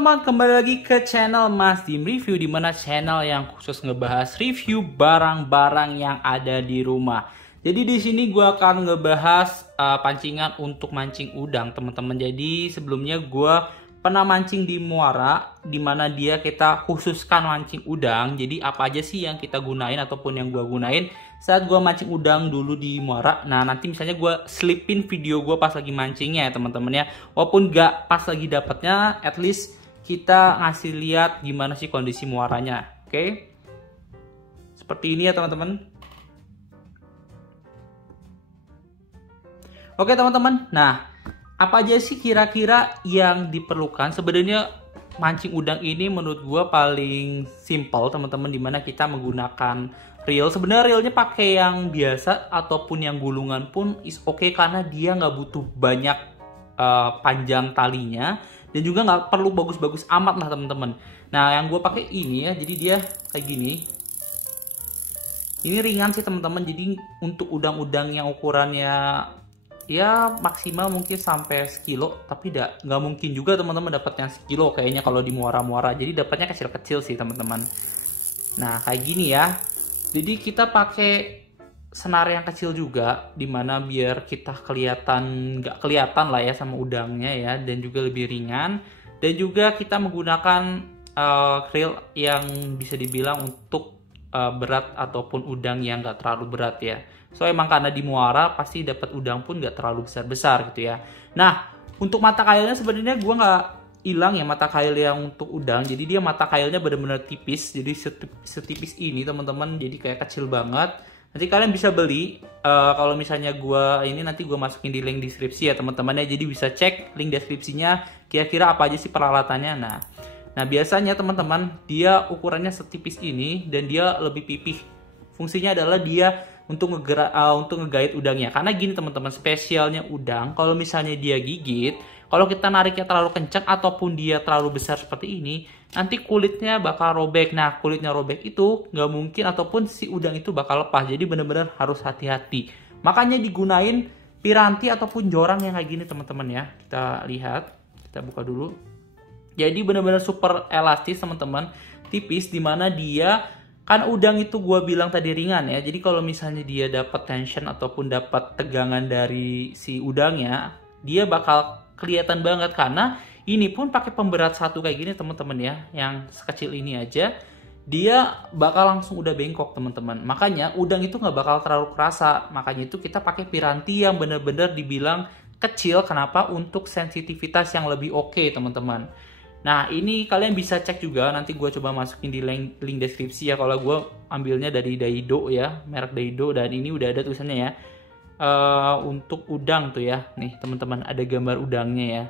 teman-teman, kembali lagi ke channel Mas Dim Review, di mana channel yang khusus ngebahas review barang-barang yang ada di rumah. Jadi di sini gue akan ngebahas pancingan untuk mancing udang, teman-teman. Jadi sebelumnya gue pernah mancing di Muara, di mana kita khususkan mancing udang. Jadi apa aja sih yang kita gunain ataupun yang gue gunain saat gue mancing udang dulu di Muara. Nah nanti misalnya gue selipin video gue pas lagi mancingnya ya teman-teman ya. Walaupun gak pas lagi dapatnya, at least kita ngasih lihat gimana sih kondisi muaranya. Oke, seperti ini ya teman-teman. Oke teman-teman, nah apa aja sih kira-kira yang diperlukan? Sebenarnya mancing udang ini menurut gue paling simple teman-teman, dimana kita menggunakan reel. Sebenarnya reelnya pakai yang biasa ataupun yang gulungan pun is oke, karena dia nggak butuh banyak panjang talinya dan juga nggak perlu bagus-bagus amat lah teman-teman. Nah yang gue pakai ini ya, jadi dia kayak gini. Ini ringan sih teman-teman, jadi untuk udang-udang yang ukurannya ya maksimal mungkin sampai sekilo, tapi nggak mungkin juga teman-teman dapat yang sekilo kayaknya kalau di muara-muara. Jadi dapatnya kecil-kecil sih teman-teman. Nah kayak gini ya. Jadi kita pakai senar yang kecil juga, dimana biar kita nggak kelihatan lah ya sama udangnya ya, dan juga lebih ringan. Dan juga kita menggunakan reel yang bisa dibilang untuk berat ataupun udang yang nggak terlalu berat ya. So emang karena di muara pasti dapat udang pun nggak terlalu besar-besar gitu ya. Nah untuk mata kailnya sebenarnya gue nggak hilang ya mata kail yang untuk udang. Jadi dia mata kailnya benar-benar tipis. Jadi setipis ini teman-teman. Jadi kayak kecil banget. Nanti kalian bisa beli. Kalau misalnya nanti gue masukin di link deskripsi ya teman-teman ya. Jadi bisa cek link deskripsinya. Kira-kira apa aja sih peralatannya. Nah biasanya teman-teman dia ukurannya setipis ini dan dia lebih pipih. Fungsinya adalah dia untuk ngegait udangnya. Karena gini teman-teman, spesialnya udang kalau misalnya dia gigit, kalau kita nariknya terlalu kencang ataupun dia terlalu besar seperti ini, nanti kulitnya bakal robek. Nah kulitnya robek itu nggak mungkin, ataupun si udang itu bakal lepas. Jadi benar-benar harus hati-hati. Makanya digunain piranti ataupun jorang yang kayak gini teman-teman ya. Kita lihat, kita buka dulu. Jadi benar-benar super elastis teman-teman, tipis, dimana dia kan udang itu gue bilang tadi ringan ya. Jadi kalau misalnya dia dapat tension ataupun dapat tegangan dari si udangnya, dia bakal kelihatan banget. Karena ini pun pakai pemberat satu kayak gini teman-teman ya, yang sekecil ini aja, dia bakal langsung udah bengkok teman-teman. Makanya udang itu nggak bakal terlalu kerasa. Makanya itu kita pakai piranti yang benar-benar dibilang kecil. Kenapa? Untuk sensitivitas yang lebih oke teman-teman. Nah ini kalian bisa cek juga, nanti gue coba masukin di link deskripsi ya. Kalau gue ambilnya dari Daido ya, merek Daido, dan ini udah ada tulisannya ya, untuk udang tuh ya. Nih teman-teman, ada gambar udangnya ya.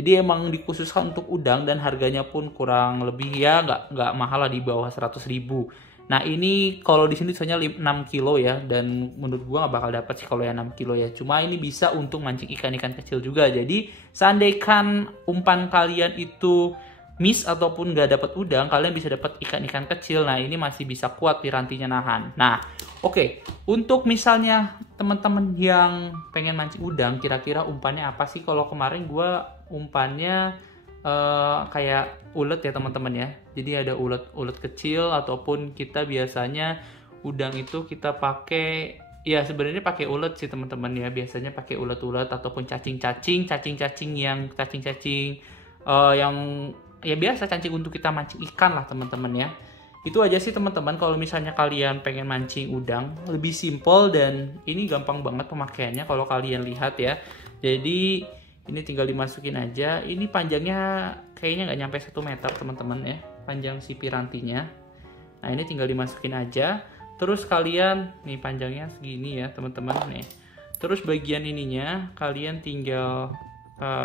Jadi emang dikhususkan untuk udang dan harganya pun kurang lebih ya nggak mahal lah, di bawah 100.000. Nah ini kalau di sini tulisannya 6 kilo ya, dan menurut gua nggak bakal dapat sih kalau yang 6 kilo ya. Cuma ini bisa untuk mancing ikan-ikan kecil juga. Jadi seandainya umpan kalian itu miss ataupun nggak dapat udang, kalian bisa dapat ikan-ikan kecil. Nah ini masih bisa kuat pirantinya nahan. Nah oke, untuk misalnya teman-teman yang pengen mancing udang, kira-kira umpannya apa sih? Kalau kemarin gua umpannya kayak ulet ya teman-teman ya. Jadi ada ulet kecil, ataupun kita biasanya udang itu kita pakai ya, sebenarnya pakai ulet sih teman-teman ya. Biasanya pakai ulet-ulet ataupun cacing-cacing yang ya biasa cacing untuk kita mancing ikan lah teman-teman ya. Itu aja sih teman-teman. Kalau misalnya kalian pengen mancing udang, lebih simple dan ini gampang banget pemakaiannya kalau kalian lihat ya. Jadi ini tinggal dimasukin aja. Ini panjangnya kayaknya nggak nyampe 1 meter teman-teman ya, panjang si pirantinya. Nah ini tinggal dimasukin aja. Terus kalian, nih panjangnya segini ya teman-teman nih. Terus bagian ininya kalian tinggal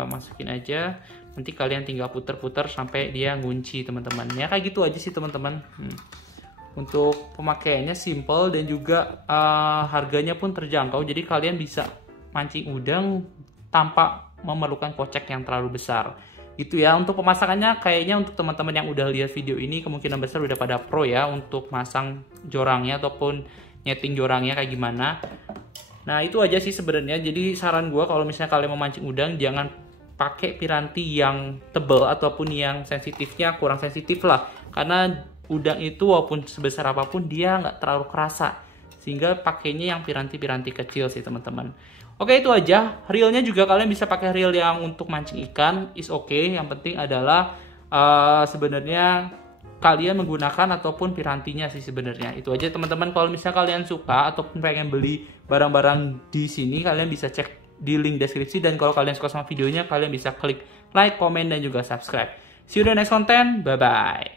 masukin aja. Nanti kalian tinggal puter-puter sampai dia ngunci teman-teman. Ya kayak gitu aja sih teman-teman. Untuk pemakaiannya simple dan juga harganya pun terjangkau. Jadi kalian bisa mancing udang tanpa memerlukan kocek yang terlalu besar. Itu ya untuk pemasangannya. Kayaknya untuk teman-teman yang udah lihat video ini kemungkinan besar udah pada pro ya untuk masang jorangnya ataupun nyeting jorangnya kayak gimana. Nah itu aja sih sebenarnya. Jadi saran gue kalau misalnya kalian mau mancing udang, jangan pakai piranti yang tebal ataupun yang sensitifnya kurang sensitif lah, karena udang itu walaupun sebesar apapun dia nggak terlalu kerasa, sehingga pakainya yang piranti-piranti kecil sih teman-teman. Oke, itu aja. Reelnya juga kalian bisa pakai reel yang untuk mancing ikan, is okay. Yang penting adalah sebenarnya kalian menggunakan ataupun pirantinya sih sebenarnya. Itu aja teman-teman. Kalau misalnya kalian suka ataupun pengen beli barang-barang di sini, kalian bisa cek di link deskripsi. Dan kalau kalian suka sama videonya, kalian bisa klik like, komen, dan juga subscribe. See you in the next content. Bye-bye.